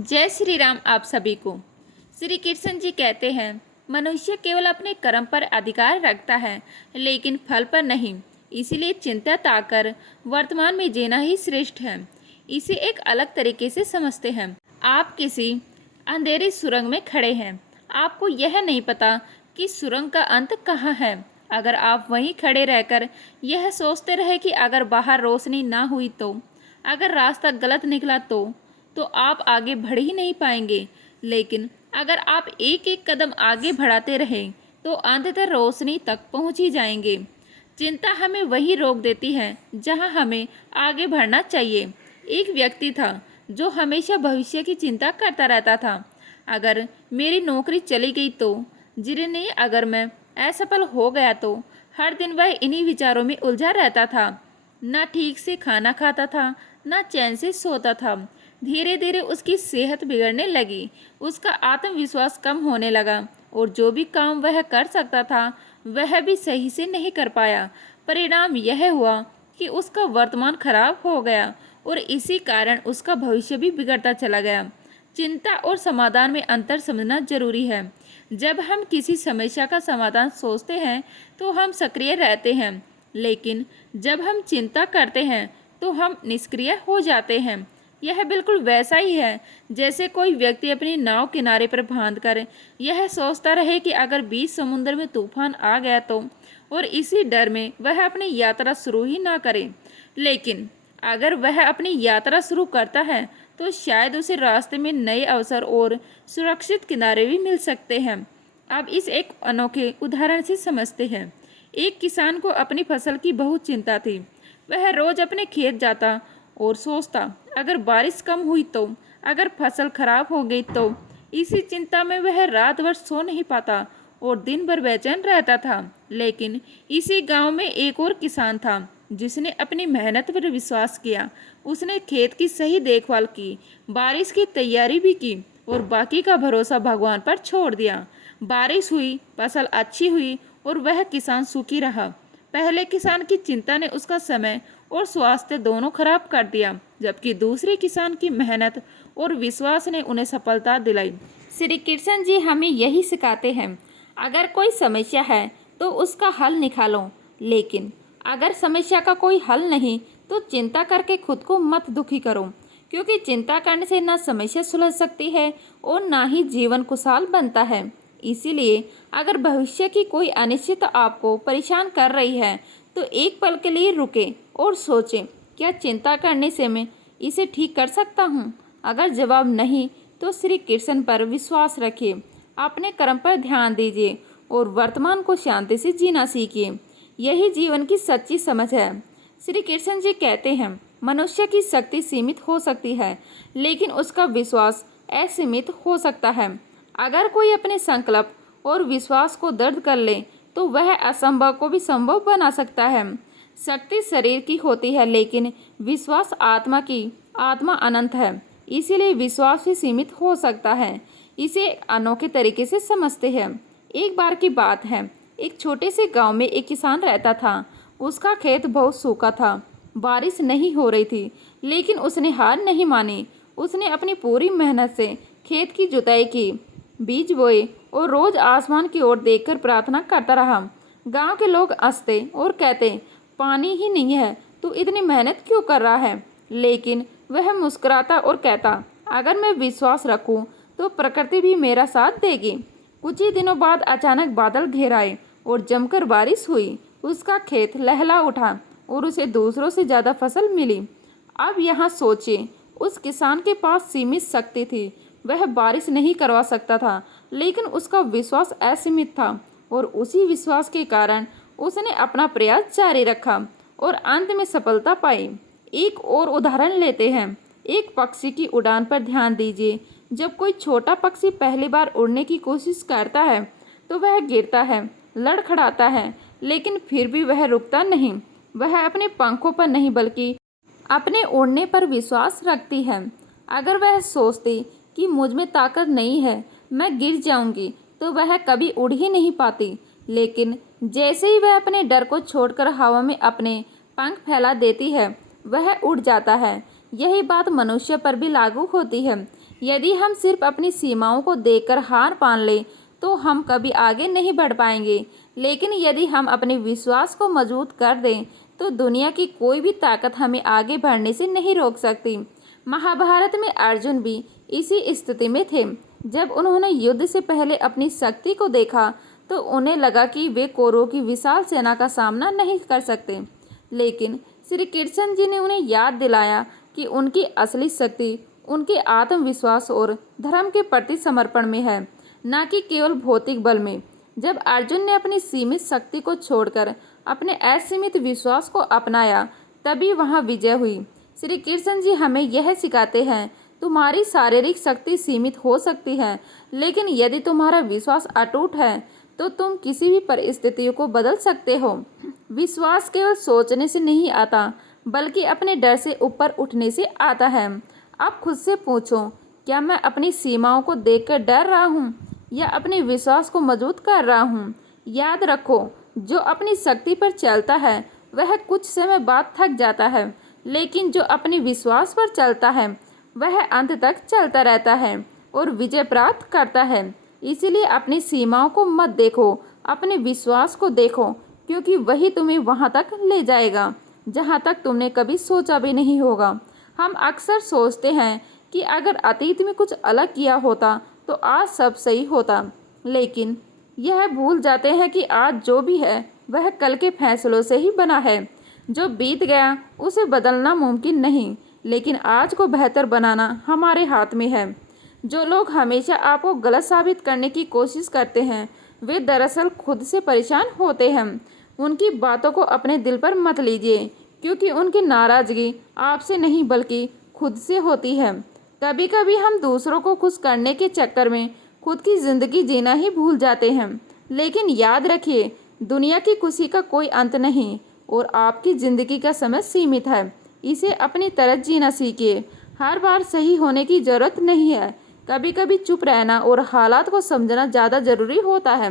जय श्री राम आप सभी को। श्री कृष्ण जी कहते हैं, मनुष्य केवल अपने कर्म पर अधिकार रखता है लेकिन फल पर नहीं। इसीलिए चिंता ताकर वर्तमान में जीना ही श्रेष्ठ है। इसे एक अलग तरीके से समझते हैं। आप किसी अंधेरी सुरंग में खड़े हैं। आपको यह नहीं पता कि सुरंग का अंत कहाँ है। अगर आप वहीं खड़े रहकर यह सोचते रहे कि अगर बाहर रोशनी ना हुई तो, अगर रास्ता गलत निकला तो आप आगे बढ़ ही नहीं पाएंगे। लेकिन अगर आप एक एक कदम आगे बढ़ाते रहें तो अंततः रोशनी तक पहुंच ही जाएंगे। चिंता हमें वही रोक देती है जहां हमें आगे बढ़ना चाहिए। एक व्यक्ति था जो हमेशा भविष्य की चिंता करता रहता था। अगर मेरी नौकरी चली गई तो, जिन्हें अगर मैं असफल हो गया तो, हर दिन वह इन्हीं विचारों में उलझा रहता था। ना ठीक से खाना खाता था, ना चैन से सोता था। धीरे धीरे उसकी सेहत बिगड़ने लगी, उसका आत्मविश्वास कम होने लगा और जो भी काम वह कर सकता था वह भी सही से नहीं कर पाया। परिणाम यह हुआ कि उसका वर्तमान खराब हो गया और इसी कारण उसका भविष्य भी बिगड़ता चला गया। चिंता और समाधान में अंतर समझना जरूरी है। जब हम किसी समस्या का समाधान सोचते हैं तो हम सक्रिय रहते हैं, लेकिन जब हम चिंता करते हैं तो हम निष्क्रिय हो जाते हैं। यह बिल्कुल वैसा ही है जैसे कोई व्यक्ति अपनी नाव किनारे पर बांधकर यह सोचता रहे कि अगर बीच समुद्र में तूफान आ गया तो, और इसी डर में वह अपनी यात्रा शुरू ही ना करे। लेकिन अगर वह अपनी यात्रा शुरू करता है तो शायद उसे रास्ते में नए अवसर और सुरक्षित किनारे भी मिल सकते हैं। अब इस एक अनोखे उदाहरण से समझते हैं। एक किसान को अपनी फसल की बहुत चिंता थी। वह रोज अपने खेत जाता और सोचता, अगर बारिश कम हुई तो, अगर फसल खराब हो गई तो। इसी चिंता में वह रात भर सो नहीं पाता और दिन भर बेचैन रहता था। लेकिन इसी गांव में एक और किसान था जिसने अपनी मेहनत पर विश्वास किया। उसने खेत की सही देखभाल की, बारिश की तैयारी भी की और बाकी का भरोसा भगवान पर छोड़ दिया। बारिश हुई, फसल अच्छी हुई और वह किसान सुखी रहा। पहले किसान की चिंता ने उसका समय और स्वास्थ्य दोनों खराब कर दिया, जबकि दूसरे किसान की मेहनत और विश्वास ने उन्हें सफलता दिलाई। श्री कृष्ण जी हमें यही सिखाते हैं, अगर कोई समस्या है तो उसका हल निकालो, लेकिन अगर समस्या का कोई हल नहीं तो चिंता करके खुद को मत दुखी करो, क्योंकि चिंता करने से ना समस्या सुलझ सकती है और ना ही जीवन खुशहाल बनता है। इसीलिए अगर भविष्य की कोई अनिश्चितता आपको परेशान कर रही है तो एक पल के लिए रुके और सोचें, क्या चिंता करने से मैं इसे ठीक कर सकता हूँ? अगर जवाब नहीं तो श्री कृष्ण पर विश्वास रखिए, अपने कर्म पर ध्यान दीजिए और वर्तमान को शांति से जीना सीखिए। यही जीवन की सच्ची समझ है। श्री कृष्ण जी कहते हैं, मनुष्य की शक्ति सीमित हो सकती है लेकिन उसका विश्वास असीमित हो सकता है। अगर कोई अपने संकल्प और विश्वास को दृढ़ कर ले तो वह असंभव को भी संभव बना सकता है। शक्ति शरीर की होती है लेकिन विश्वास आत्मा अनंत है। इसीलिए विश्वास भी सीमित हो सकता है। इसे अनोखे तरीके से समझते हैं। एक बार की बात है, एक छोटे से गांव में एक किसान रहता था। उसका खेत बहुत सूखा था, बारिश नहीं हो रही थी, लेकिन उसने हार नहीं मानी। उसने अपनी पूरी मेहनत से खेत की जुताई की, बीज बोए और रोज आसमान की ओर देखकर प्रार्थना करता रहा। गांव के लोग हंसते और कहते, पानी ही नहीं है तो इतनी मेहनत क्यों कर रहा है? लेकिन वह मुस्कुराता और कहता, अगर मैं विश्वास रखूं तो प्रकृति भी मेरा साथ देगी। कुछ ही दिनों बाद अचानक बादल घिर आए और जमकर बारिश हुई। उसका खेत लहला उठा और उसे दूसरों से ज़्यादा फसल मिली। अब यहाँ सोचिए, उस किसान के पास सीमित शक्ति थी, वह बारिश नहीं करवा सकता था, लेकिन उसका विश्वास असीमित था और उसी विश्वास के कारण उसने अपना प्रयास जारी रखा और अंत में सफलता पाई। एक और उदाहरण लेते हैं। एक पक्षी की उड़ान पर ध्यान दीजिए। जब कोई छोटा पक्षी पहली बार उड़ने की कोशिश करता है तो वह गिरता है, लड़खड़ाता है, लेकिन फिर भी वह रुकता नहीं। वह अपने पंखों पर नहीं बल्कि अपने उड़ने पर विश्वास रखती है। अगर वह सोचती कि मुझ में ताकत नहीं है, मैं गिर जाऊंगी, तो वह कभी उड़ ही नहीं पाती। लेकिन जैसे ही वह अपने डर को छोड़कर हवा में अपने पंख फैला देती है, वह उड़ जाता है। यही बात मनुष्य पर भी लागू होती है। यदि हम सिर्फ अपनी सीमाओं को देखकर हार मान लें तो हम कभी आगे नहीं बढ़ पाएंगे, लेकिन यदि हम अपने विश्वास को मजबूत कर दें तो दुनिया की कोई भी ताकत हमें आगे बढ़ने से नहीं रोक सकती। महाभारत में अर्जुन भी इसी स्थिति में थे। जब उन्होंने युद्ध से पहले अपनी शक्ति को देखा तो उन्हें लगा कि वे कौरवों की विशाल सेना का सामना नहीं कर सकते, लेकिन श्री कृष्ण जी ने उन्हें याद दिलाया कि उनकी असली शक्ति उनके आत्मविश्वास और धर्म के प्रति समर्पण में है, न कि केवल भौतिक बल में। जब अर्जुन ने अपनी सीमित शक्ति को छोड़कर अपने असीमित विश्वास को अपनाया तभी वहां विजय हुई। श्री कृष्ण जी हमें यह सिखाते हैं, तुम्हारी शारीरिक शक्ति सीमित हो सकती है, लेकिन यदि तुम्हारा विश्वास अटूट है तो तुम किसी भी परिस्थितियों को बदल सकते हो। विश्वास केवल सोचने से नहीं आता, बल्कि अपने डर से ऊपर उठने से आता है। अब खुद से पूछो, क्या मैं अपनी सीमाओं को देखकर डर रहा हूँ या अपने विश्वास को मजबूत कर रहा हूँ? याद रखो, जो अपनी शक्ति पर चलता है वह कुछ समय बाद थक जाता है, लेकिन जो अपने विश्वास पर चलता है वह अंत तक चलता रहता है और विजय प्राप्त करता है। इसीलिए अपनी सीमाओं को मत देखो, अपने विश्वास को देखो, क्योंकि वही तुम्हें वहाँ तक ले जाएगा जहाँ तक तुमने कभी सोचा भी नहीं होगा। हम अक्सर सोचते हैं कि अगर अतीत में कुछ अलग किया होता तो आज सब सही होता, लेकिन यह भूल जाते हैं कि आज जो भी है वह कल के फैसलों से ही बना है। जो बीत गया उसे बदलना मुमकिन नहीं, लेकिन आज को बेहतर बनाना हमारे हाथ में है। जो लोग हमेशा आपको गलत साबित करने की कोशिश करते हैं वे दरअसल खुद से परेशान होते हैं। उनकी बातों को अपने दिल पर मत लीजिए, क्योंकि उनकी नाराज़गी आपसे नहीं बल्कि खुद से होती है। कभी कभी हम दूसरों को खुश करने के चक्कर में खुद की ज़िंदगी जीना ही भूल जाते हैं, लेकिन याद रखिए, दुनिया की खुशी का कोई अंत नहीं और आपकी ज़िंदगी का समय सीमित है। इसे अपनी तरह जीना सीखिए। हर बार सही होने की ज़रूरत नहीं है, कभी कभी चुप रहना और हालात को समझना ज़्यादा ज़रूरी होता है।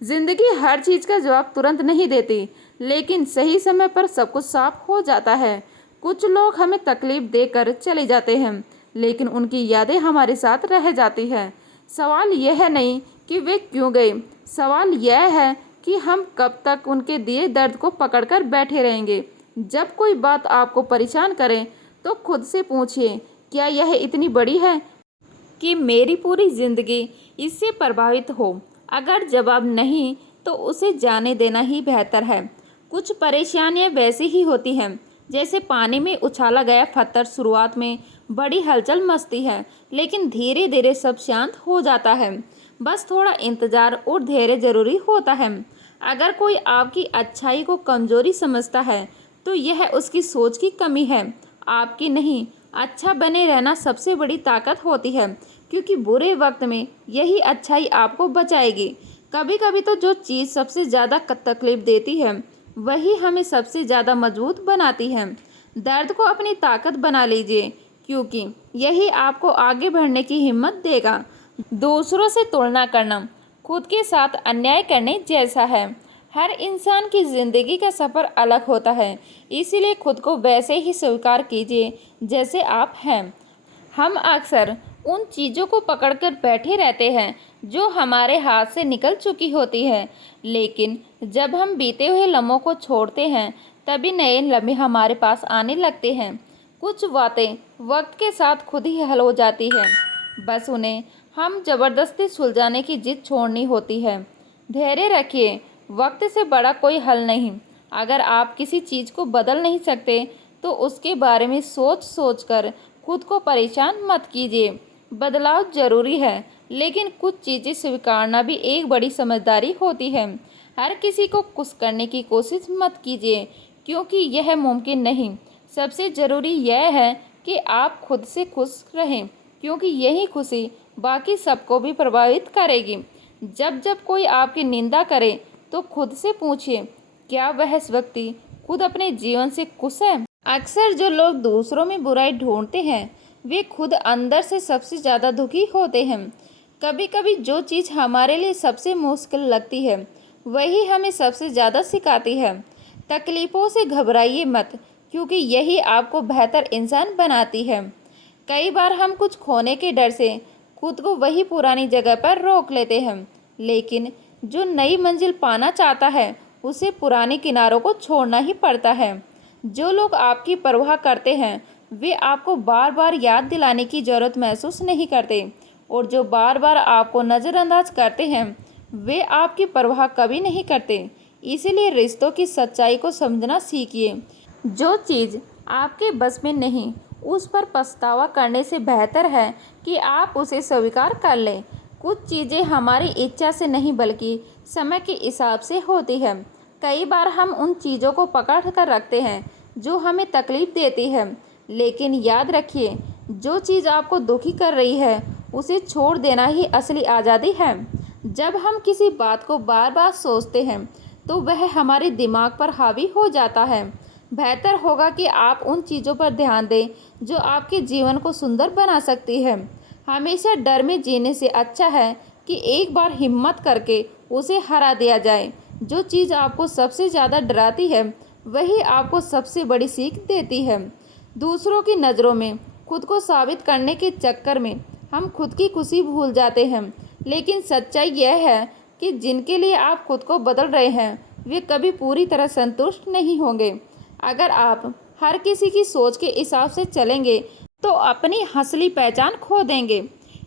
ज़िंदगी हर चीज़ का जवाब तुरंत नहीं देती, लेकिन सही समय पर सब कुछ साफ हो जाता है। कुछ लोग हमें तकलीफ देकर चले जाते हैं, लेकिन उनकी यादें हमारे साथ रह जाती हैं। सवाल यह नहीं कि वे क्यों गए, सवाल यह है कि हम कब तक उनके दिए दर्द को पकड़कर बैठे रहेंगे। जब कोई बात आपको परेशान करे तो खुद से पूछिए, क्या यह इतनी बड़ी है कि मेरी पूरी ज़िंदगी इससे प्रभावित हो? अगर जवाब नहीं तो उसे जाने देना ही बेहतर है। कुछ परेशानियां वैसी ही होती हैं जैसे पानी में उछाला गया पत्थर। शुरुआत में बड़ी हलचल मचती है, लेकिन धीरे धीरे सब शांत हो जाता है। बस थोड़ा इंतज़ार और धैर्य ज़रूरी होता है। अगर कोई आपकी अच्छाई को कमज़ोरी समझता है तो यह उसकी सोच की कमी है, आपकी नहीं। अच्छा बने रहना सबसे बड़ी ताकत होती है, क्योंकि बुरे वक्त में यही अच्छाई आपको बचाएगी। कभी कभी तो जो चीज़ सबसे ज़्यादा तकलीफ देती है वही हमें सबसे ज़्यादा मजबूत बनाती है। दर्द को अपनी ताकत बना लीजिए, क्योंकि यही आपको आगे बढ़ने की हिम्मत देगा। दूसरों से तुलना करना खुद के साथ अन्याय करने जैसा है। हर इंसान की ज़िंदगी का सफ़र अलग होता है, इसीलिए खुद को वैसे ही स्वीकार कीजिए जैसे आप हैं। हम अक्सर उन चीज़ों को पकड़कर बैठे रहते हैं जो हमारे हाथ से निकल चुकी होती है, लेकिन जब हम बीते हुए लम्हों को छोड़ते हैं तभी नए लम्हे हमारे पास आने लगते हैं। कुछ बातें वक्त के साथ खुद ही हल हो जाती है, बस उन्हें हम ज़बरदस्ती सुलझाने की जिद छोड़नी होती है। धैर्य रखिए, वक्त से बड़ा कोई हल नहीं। अगर आप किसी चीज़ को बदल नहीं सकते तो उसके बारे में सोच कर खुद को परेशान मत कीजिए। बदलाव ज़रूरी है, लेकिन कुछ चीज़ें स्वीकारना भी एक बड़ी समझदारी होती है। हर किसी को खुश करने की कोशिश मत कीजिए, क्योंकि यह मुमकिन नहीं। सबसे ज़रूरी यह है कि आप खुद से खुश रहें, क्योंकि यही खुशी बाकी सबको भी प्रभावित करेगी। जब जब कोई आपकी निंदा करे तो खुद से पूछिए, क्या वह व्यक्ति खुद अपने जीवन से खुश है? अक्सर जो लोग दूसरों में बुराई ढूंढते हैं वे खुद अंदर से सबसे ज़्यादा दुखी होते हैं। कभी कभी जो चीज़ हमारे लिए सबसे मुश्किल लगती है वही हमें सबसे ज़्यादा सिखाती है। तकलीफ़ों से घबराइए मत, क्योंकि यही आपको बेहतर इंसान बनाती है। कई बार हम कुछ खोने के डर से खुद को वही पुरानी जगह पर रोक लेते हैं, लेकिन जो नई मंजिल पाना चाहता है उसे पुराने किनारों को छोड़ना ही पड़ता है। जो लोग आपकी परवाह करते हैं वे आपको बार बार याद दिलाने की ज़रूरत महसूस नहीं करते, और जो बार बार आपको नज़रअंदाज करते हैं वे आपकी परवाह कभी नहीं करते। इसीलिए रिश्तों की सच्चाई को समझना सीखिए। जो चीज़ आपके बस में नहीं उस पर पछतावा करने से बेहतर है कि आप उसे स्वीकार कर लें। कुछ चीज़ें हमारी इच्छा से नहीं बल्कि समय के हिसाब से होती है। कई बार हम उन चीज़ों को पकड़ कर रखते हैं जो हमें तकलीफ़ देती है, लेकिन याद रखिए जो चीज़ आपको दुखी कर रही है उसे छोड़ देना ही असली आज़ादी है। जब हम किसी बात को बार बार सोचते हैं तो वह हमारे दिमाग पर हावी हो जाता है। बेहतर होगा कि आप उन चीज़ों पर ध्यान दें जो आपके जीवन को सुंदर बना सकती है। हमेशा डर में जीने से अच्छा है कि एक बार हिम्मत करके उसे हरा दिया जाए। जो चीज़ आपको सबसे ज़्यादा डराती है वही आपको सबसे बड़ी सीख देती है। दूसरों की नज़रों में खुद को साबित करने के चक्कर में हम खुद की खुशी भूल जाते हैं, लेकिन सच्चाई यह है कि जिनके लिए आप खुद को बदल रहे हैं वे कभी पूरी तरह संतुष्ट नहीं होंगे। अगर आप हर किसी की सोच के हिसाब से चलेंगे तो अपनी असली पहचान खो देंगे।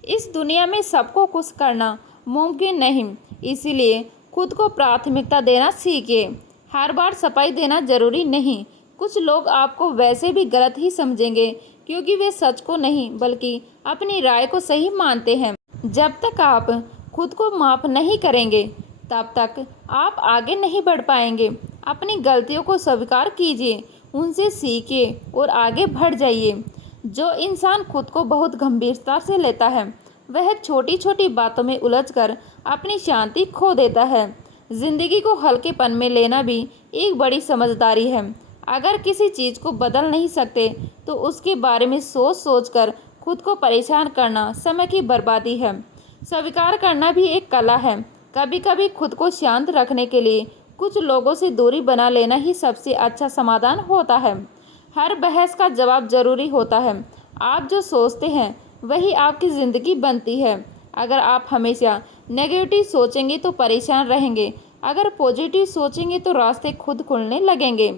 इस दुनिया में सबको खुश करना मुमकिन नहीं, इसीलिए खुद को प्राथमिकता देना सीखिए। हर बार सफाई देना जरूरी नहीं। कुछ लोग आपको वैसे भी गलत ही समझेंगे क्योंकि वे सच को नहीं बल्कि अपनी राय को सही मानते हैं। जब तक आप खुद को माफ़ नहीं करेंगे तब तक आप आगे नहीं बढ़ पाएंगे। अपनी गलतियों को स्वीकार कीजिए, उनसे सीखिए और आगे बढ़ जाइए। जो इंसान खुद को बहुत गंभीरता से लेता है वह छोटी छोटी बातों में उलझकर अपनी शांति खो देता है। जिंदगी को हल्केपन में लेना भी एक बड़ी समझदारी है। अगर किसी चीज़ को बदल नहीं सकते तो उसके बारे में सोच सोचकर खुद को परेशान करना समय की बर्बादी है। स्वीकार करना भी एक कला है। कभी कभी खुद को शांत रखने के लिए कुछ लोगों से दूरी बना लेना ही सबसे अच्छा समाधान होता है। हर बहस का जवाब जरूरी होता है। आप जो सोचते हैं वही आपकी ज़िंदगी बनती है। अगर आप हमेशा नेगेटिव सोचेंगे तो परेशान रहेंगे, अगर पॉजिटिव सोचेंगे तो रास्ते खुद खुलने लगेंगे।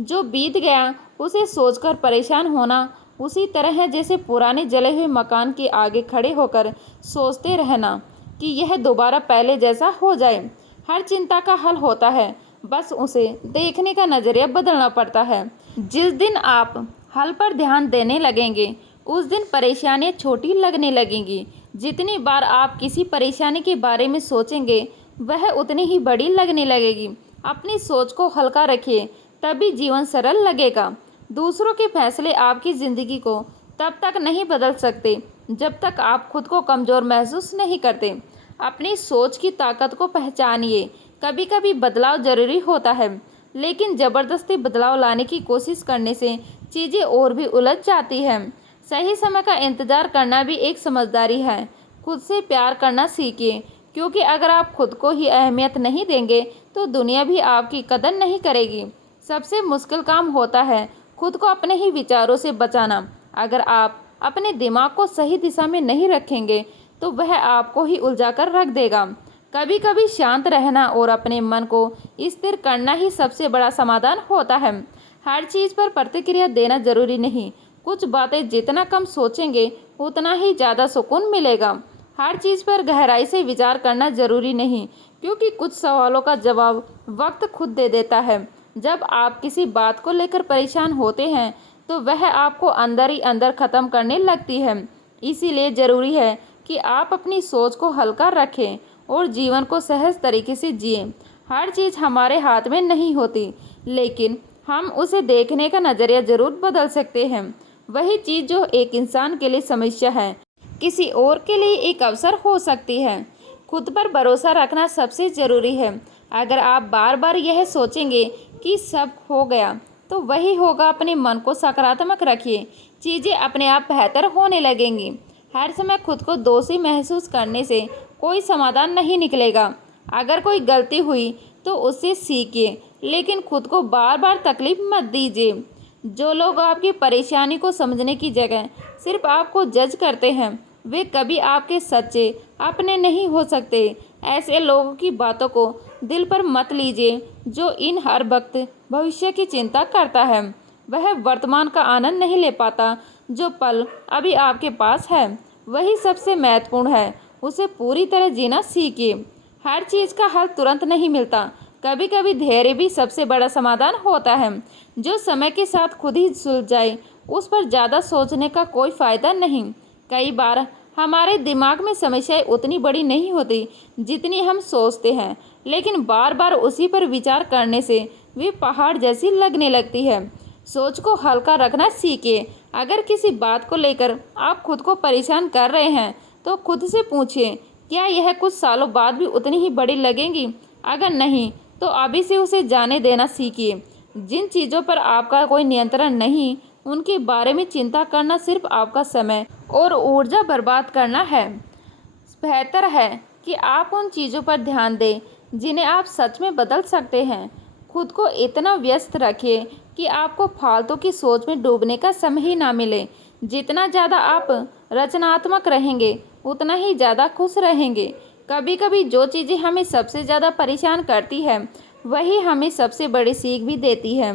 जो बीत गया उसे सोचकर परेशान होना उसी तरह है जैसे पुराने जले हुए मकान के आगे खड़े होकर सोचते रहना कि यह दोबारा पहले जैसा हो जाए। हर चिंता का हल होता है, बस उसे देखने का नज़रिया बदलना पड़ता है। जिस दिन आप हल पर ध्यान देने लगेंगे उस दिन परेशानियाँ छोटी लगने लगेंगी। जितनी बार आप किसी परेशानी के बारे में सोचेंगे वह उतनी ही बड़ी लगने लगेगी। अपनी सोच को हल्का रखिए, तभी जीवन सरल लगेगा। दूसरों के फैसले आपकी ज़िंदगी को तब तक नहीं बदल सकते जब तक आप खुद को कमज़ोर महसूस नहीं करते। अपनी सोच की ताकत को पहचानिए। कभी कभी बदलाव ज़रूरी होता है, लेकिन ज़बरदस्ती बदलाव लाने की कोशिश करने से चीज़ें और भी उलझ जाती हैं। सही समय का इंतज़ार करना भी एक समझदारी है। खुद से प्यार करना सीखिए, क्योंकि अगर आप खुद को ही अहमियत नहीं देंगे तो दुनिया भी आपकी कदर नहीं करेगी। सबसे मुश्किल काम होता है खुद को अपने ही विचारों से बचाना। अगर आप अपने दिमाग को सही दिशा में नहीं रखेंगे तो वह आपको ही उलझा कर रख देगा। कभी कभी शांत रहना और अपने मन को स्थिर करना ही सबसे बड़ा समाधान होता है। हर चीज़ पर प्रतिक्रिया देना जरूरी नहीं। कुछ बातें जितना कम सोचेंगे उतना ही ज़्यादा सुकून मिलेगा। हर चीज़ पर गहराई से विचार करना जरूरी नहीं, क्योंकि कुछ सवालों का जवाब वक्त खुद दे देता है। जब आप किसी बात को लेकर परेशान होते हैं तो वह आपको अंदर ही अंदर ख़त्म करने लगती है। इसीलिए ज़रूरी है कि आप अपनी सोच को हल्का रखें और जीवन को सहज तरीके से जिएं। हर चीज़ हमारे हाथ में नहीं होती, लेकिन हम उसे देखने का नज़रिया ज़रूर बदल सकते हैं। वही चीज़ जो एक इंसान के लिए समस्या है किसी और के लिए एक अवसर हो सकती है। खुद पर भरोसा रखना सबसे ज़रूरी है। अगर आप बार बार यह सोचेंगे कि सब हो गया तो वही होगा। अपने मन को सकारात्मक रखिए, चीज़ें अपने आप बेहतर होने लगेंगी। हर समय खुद को दोषी महसूस करने से कोई समाधान नहीं निकलेगा। अगर कोई गलती हुई तो उससे सीखिए, लेकिन खुद को बार बार तकलीफ मत दीजिए। जो लोग आपकी परेशानी को समझने की जगह सिर्फ आपको जज करते हैं, वे कभी आपके सच्चे अपने नहीं हो सकते। ऐसे लोगों की बातों को दिल पर मत लीजिए। जो इन हर वक्त भविष्य की चिंता करता है, वह वर्तमान का आनंद नहीं ले पाता। जो पल अभी आपके पास है, वही सबसे महत्वपूर्ण है। उसे पूरी तरह जीना सीखिए। हर चीज़ का हल तुरंत नहीं मिलता। कभी कभी धैर्य भी सबसे बड़ा समाधान होता है। जो समय के साथ खुद ही सुलझ जाए, उस पर ज़्यादा सोचने का कोई फ़ायदा नहीं। कई बार हमारे दिमाग में समस्याएं उतनी बड़ी नहीं होती जितनी हम सोचते हैं, लेकिन बार बार उसी पर विचार करने से वे पहाड़ जैसी लगने लगती है। सोच को हल्का रखना सीखिए। अगर किसी बात को लेकर आप खुद को परेशान कर रहे हैं, तो खुद से पूछिए, क्या यह कुछ सालों बाद भी उतनी ही बड़ी लगेंगी? अगर नहीं, तो अभी से उसे जाने देना सीखिए। जिन चीज़ों पर आपका कोई नियंत्रण नहीं, उनके बारे में चिंता करना सिर्फ आपका समय और ऊर्जा बर्बाद करना है। बेहतर है कि आप उन चीज़ों पर ध्यान दें जिन्हें आप सच में बदल सकते हैं। खुद को इतना व्यस्त रखिए कि आपको फालतू की सोच में डूबने का समय ही ना मिले। जितना ज़्यादा आप रचनात्मक रहेंगे, उतना ही ज़्यादा खुश रहेंगे। कभी कभी जो चीज़ें हमें सबसे ज़्यादा परेशान करती है, वही हमें सबसे बड़ी सीख भी देती है।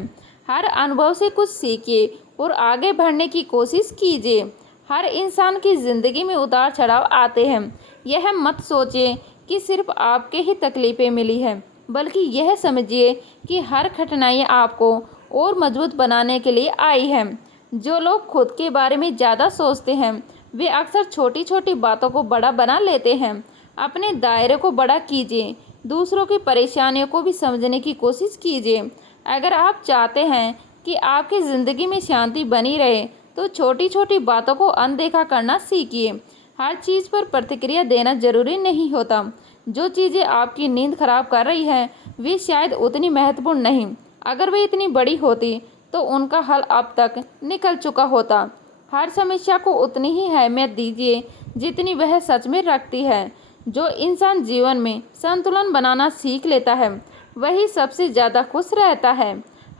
हर अनुभव से कुछ सीखिए और आगे बढ़ने की कोशिश कीजिए। हर इंसान की ज़िंदगी में उतार चढ़ाव आते हैं। यह मत सोचिए कि सिर्फ आपके ही तकलीफ़ें मिली हैं, बल्कि यह समझिए कि हर कठिनाई आपको और मजबूत बनाने के लिए आई है। जो लोग खुद के बारे में ज़्यादा सोचते हैं, वे अक्सर छोटी छोटी बातों को बड़ा बना लेते हैं। अपने दायरे को बड़ा कीजिए। दूसरों की परेशानियों को भी समझने की कोशिश कीजिए। अगर आप चाहते हैं कि आपकी ज़िंदगी में शांति बनी रहे, तो छोटी छोटी बातों को अनदेखा करना सीखिए। हर चीज़ पर प्रतिक्रिया देना जरूरी नहीं होता। जो चीज़ें आपकी नींद खराब कर रही हैं, वे शायद उतनी महत्वपूर्ण नहीं। अगर वे इतनी बड़ी होती, तो उनका हल अब तक निकल चुका होता। हर समस्या को उतनी ही अहमियत दीजिए जितनी वह सच में रखती है। जो इंसान जीवन में संतुलन बनाना सीख लेता है, वही सबसे ज़्यादा खुश रहता है।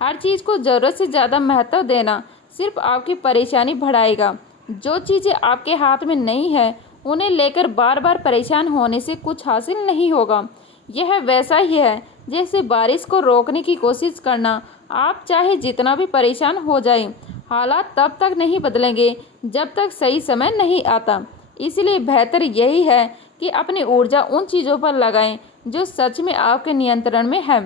हर चीज़ को ज़रूरत से ज़्यादा महत्व देना सिर्फ आपकी परेशानी बढ़ाएगा। जो चीज़ें आपके हाथ में नहीं है, उन्हें लेकर बार बार परेशान होने से कुछ हासिल नहीं होगा। यह वैसा ही है जैसे बारिश को रोकने की कोशिश करना। आप चाहे जितना भी परेशान हो जाए, हालात तब तक नहीं बदलेंगे जब तक सही समय नहीं आता। इसलिए बेहतर यही है कि अपनी ऊर्जा उन चीज़ों पर लगाएं जो सच में आपके नियंत्रण में है।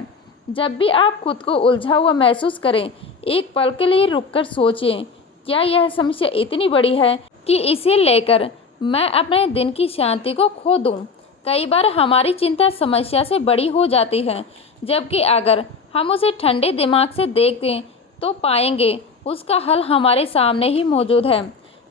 जब भी आप खुद को उलझा हुआ महसूस करें, एक पल के लिए रुककर सोचें, क्या यह समस्या इतनी बड़ी है कि इसे लेकर मैं अपने दिन की शांति को खो दूं? कई बार हमारी चिंता समस्या से बड़ी हो जाती है, जबकि अगर हम उसे ठंडे दिमाग से देखें तो पाएंगे उसका हल हमारे सामने ही मौजूद है।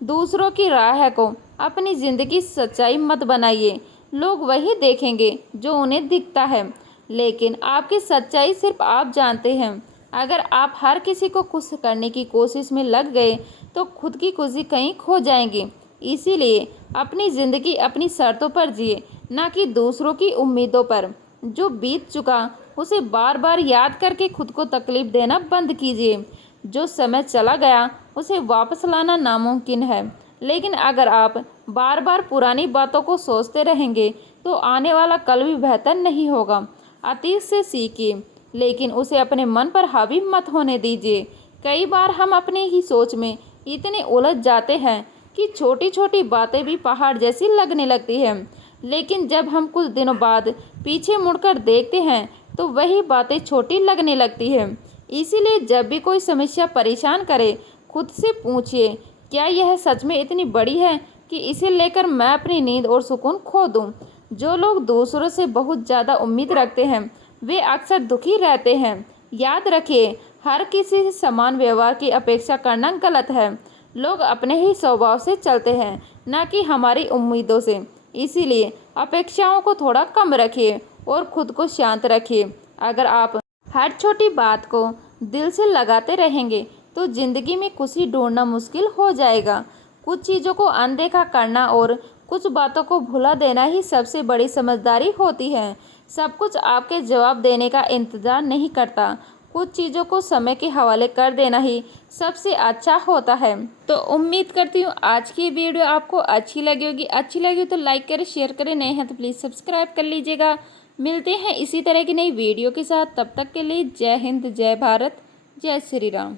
दूसरों की राय को अपनी ज़िंदगी सच्चाई मत बनाइए। लोग वही देखेंगे जो उन्हें दिखता है, लेकिन आपकी सच्चाई सिर्फ आप जानते हैं। अगर आप हर किसी को खुश करने की कोशिश में लग गए, तो खुद की खुशी कहीं खो जाएंगी। इसीलिए अपनी ज़िंदगी अपनी शर्तों पर जिए, ना कि दूसरों की उम्मीदों पर। जो बीत चुका, उसे बार बार याद करके खुद को तकलीफ देना बंद कीजिए। जो समय चला गया, उसे वापस लाना नामुमकिन है, लेकिन अगर आप बार बार पुरानी बातों को सोचते रहेंगे, तो आने वाला कल भी बेहतर नहीं होगा। अतीत से सीखिए, लेकिन उसे अपने मन पर हावी मत होने दीजिए। कई बार हम अपनी ही सोच में इतने उलझ जाते हैं कि छोटी छोटी बातें भी पहाड़ जैसी लगने लगती हैं। लेकिन जब हम कुछ दिनों बाद पीछे मुड़कर देखते हैं, तो वही बातें छोटी लगने लगती हैं। इसीलिए जब भी कोई समस्या परेशान करे, खुद से पूछिए, क्या यह सच में इतनी बड़ी है कि इसे लेकर मैं अपनी नींद और सुकून खो दूं? जो लोग दूसरों से बहुत ज़्यादा उम्मीद रखते हैं, वे अक्सर दुखी रहते हैं। याद रखिए, हर किसी से समान व्यवहार की अपेक्षा करना गलत है। लोग अपने ही स्वभाव से चलते हैं, न कि हमारी उम्मीदों से। इसीलिए अपेक्षाओं को थोड़ा कम रखिए और खुद को शांत रखिए। अगर आप हर छोटी बात को दिल से लगाते रहेंगे, तो ज़िंदगी में खुशी ढूंढना मुश्किल हो जाएगा। कुछ चीज़ों को अनदेखा करना और कुछ बातों को भुला देना ही सबसे बड़ी समझदारी होती है। सब कुछ आपके जवाब देने का इंतज़ार नहीं करता। कुछ चीज़ों को समय के हवाले कर देना ही सबसे अच्छा होता है। तो उम्मीद करती हूँ आज की वीडियो आपको अच्छी लगी होगी। अच्छी लगी हो तो लाइक करें, शेयर करें, नए हैं तो प्लीज़ सब्सक्राइब कर लीजिएगा। मिलते हैं इसी तरह की नई वीडियो के साथ, तब तक के लिए जय हिंद, जय भारत, जय श्री राम।